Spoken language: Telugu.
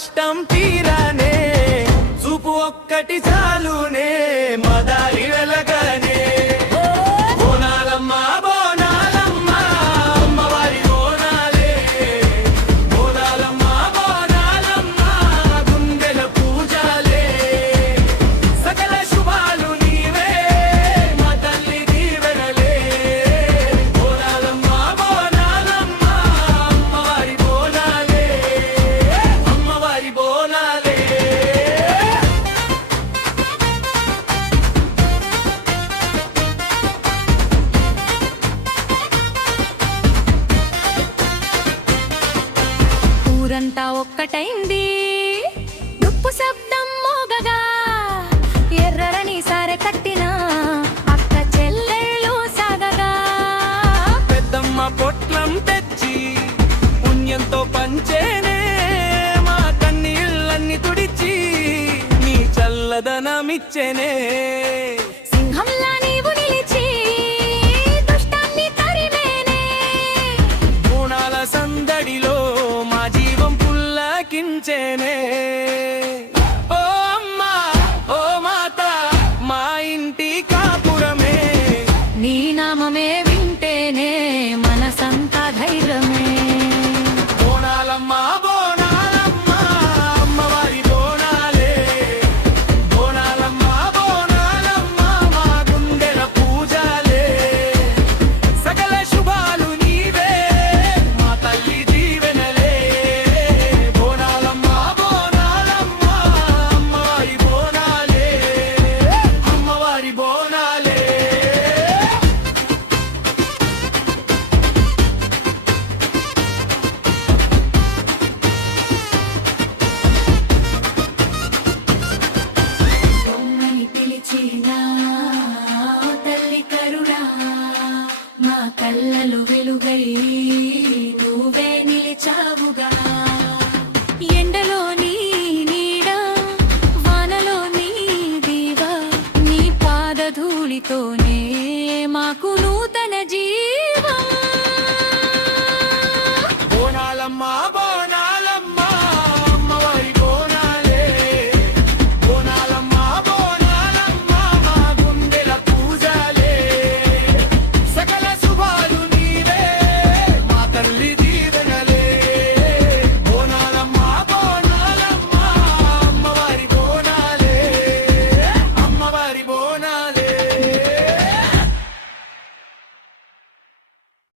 కష్టం తీరానే చూపు ఒక్కటి చాలునే మదారి వెలగనే బోనాలమ్మ బోనాలమ్మ అమ్మవారి బోనాలే బోనాలమ్మ బోనాలమ్మ గుండెల పూజలే సకల శుభాలు నీవే మా తల్లి దీవెనలే బోనాలమ్మ బోనాలమ్మ అమ్మవారి బోనాలే అమ్మవారి బోనాలే ఊరంతా ఒక్కటైంది డుప్పు శబ్దం మోగగా ఎర్రని సారె కట్టిన అక్క చెల్లెళ్ళు సాగగా పెద్దమ్మ పొట్లం తెచ్చి పుణ్యంతో పంచేనే మా కన్నీళ్ళన్ని తుడిచి నీ చల్లదనమిచ్చేనే సింహంలా నీవు నిలిచి దుష్టాన్ని తరిమేనే బోనాల సందడిలో మా జీవం పుల్లకించేనే ఓ అమ్మా ఓ మాత మా ఇంటి కాపురమే నీ నామమే వింటేనే మనసంతా ధైర్యమే బోనాలమ్మ బోనాలమ్మ అమ్మవారి బోనాలే బోనాలమ్మ బోనాలమ్మ మా గుండెల పూజలే సకల శుభాలు నీవే మా తల్లి దీవెనలే బోనాలమ్మ బోనాలమ్మ అమ్మవారి బోనాలే అమ్మవారి బోనాలే బొమ్మని పిలిచినా తల్లి కరుణా మా కళ్ళలు వెలుగై నువ్వే నిలిచావుగా ఎండలో నీ నీడ వానలో నీ దీవ నీ పాదధూళితోనే మాకు నూతన జీవ